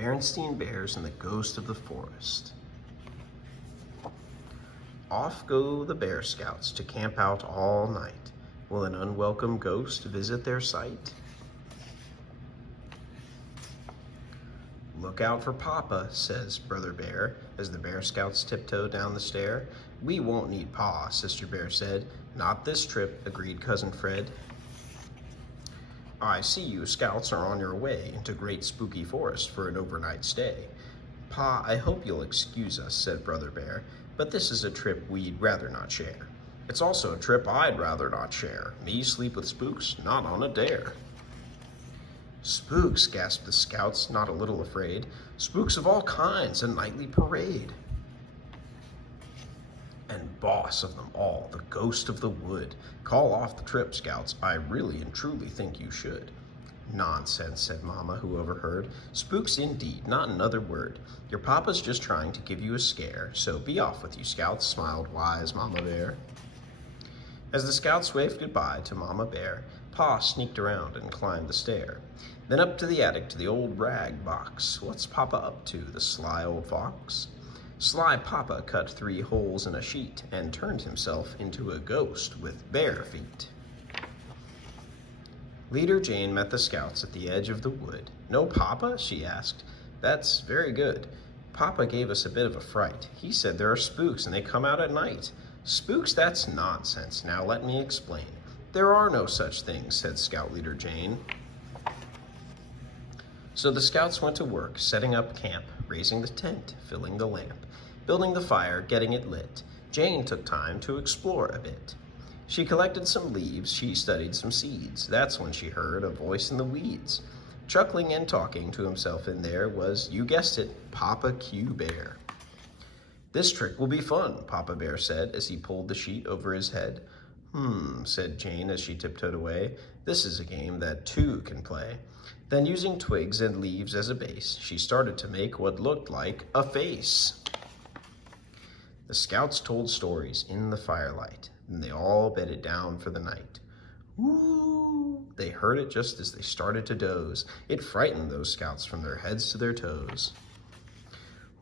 Berenstain Bears and the Ghost of the Forest. Off go the Bear Scouts to camp out all night. Will an unwelcome ghost visit their site? Look out for Papa, says Brother Bear, as the Bear Scouts tiptoe down the stair. We won't need Pa, Sister Bear said. Not this trip, agreed Cousin Fred. I see you Scouts are on your way into Great Spooky Forest for an overnight stay. Pa, I hope you'll excuse us, said Brother Bear, but this is a trip we'd rather not share. It's also a trip I'd rather not share. Me sleep with spooks, not on a dare. Spooks, gasped the Scouts, not a little afraid. Spooks of all kinds, a nightly parade. And boss of them all, the ghost of the wood. Call off the trip, Scouts. I really and truly think you should. Nonsense, said Mama, who overheard. Spooks indeed, not another word. Your Papa's just trying to give you a scare, so be off with you, Scouts, smiled wise Mama Bear. As the Scouts waved goodbye to Mama Bear, Pa sneaked around and climbed the stair. Then up to the attic to the old rag box. What's Papa up to, the sly old fox? Sly Papa cut 3 holes in a sheet and turned himself into a ghost with bare feet. Leader Jane met the Scouts at the edge of the wood. No Papa? She asked. That's very good. Papa gave us a bit of a fright. He said there are spooks and they come out at night. Spooks? That's nonsense. Now let me explain. There are no such things, said Scout Leader Jane. So the Scouts went to work, setting up camp, raising the tent, filling the lamp, building the fire, getting it lit. Jane took time to explore a bit. She collected some leaves, she studied some seeds. That's when she heard a voice in the weeds. Chuckling and talking to himself in there was, you guessed it, Papa Q Bear. This trick will be fun, Papa Bear said as he pulled the sheet over his head. Said Jane as she tiptoed away. This is a game that 2 can play. Then using twigs and leaves as a base, she started to make what looked like a face. The Scouts told stories in the firelight, and they all bedded down for the night. Woo! They heard it just as they started to doze. It frightened those Scouts from their heads to their toes.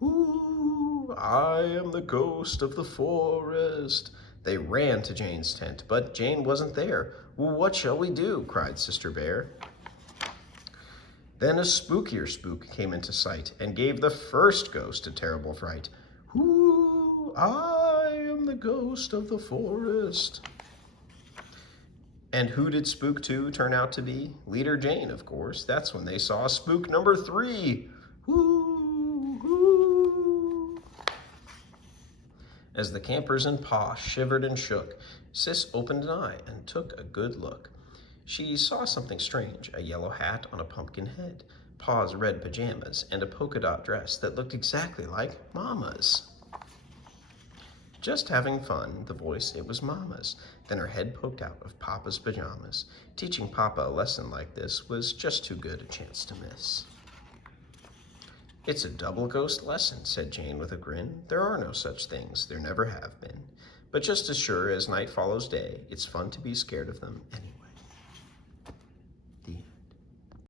Woo! I am the ghost of the forest. They ran to Jane's tent, but Jane wasn't there. Well, what shall we do? Cried Sister Bear. Then a spookier spook came into sight and gave the first ghost a terrible fright. Whoo! I am the ghost of the forest. And who did Spook 2 turn out to be? Leader Jane, of course. That's when they saw Spook number 3. Whoo! Whoo! As the campers and Pa shivered and shook, Sis opened an eye and took a good look. She saw something strange, a yellow hat on a pumpkin head, Pa's red pajamas, and a polka dot dress that looked exactly like Mama's. Just having fun, the voice, it was Mama's. Then her head poked out of Papa's pajamas. Teaching Papa a lesson like this was just too good a chance to miss. It's a double ghost lesson, said Jane with a grin. There are no such things, there never have been. But just as sure as night follows day, it's fun to be scared of them anyway.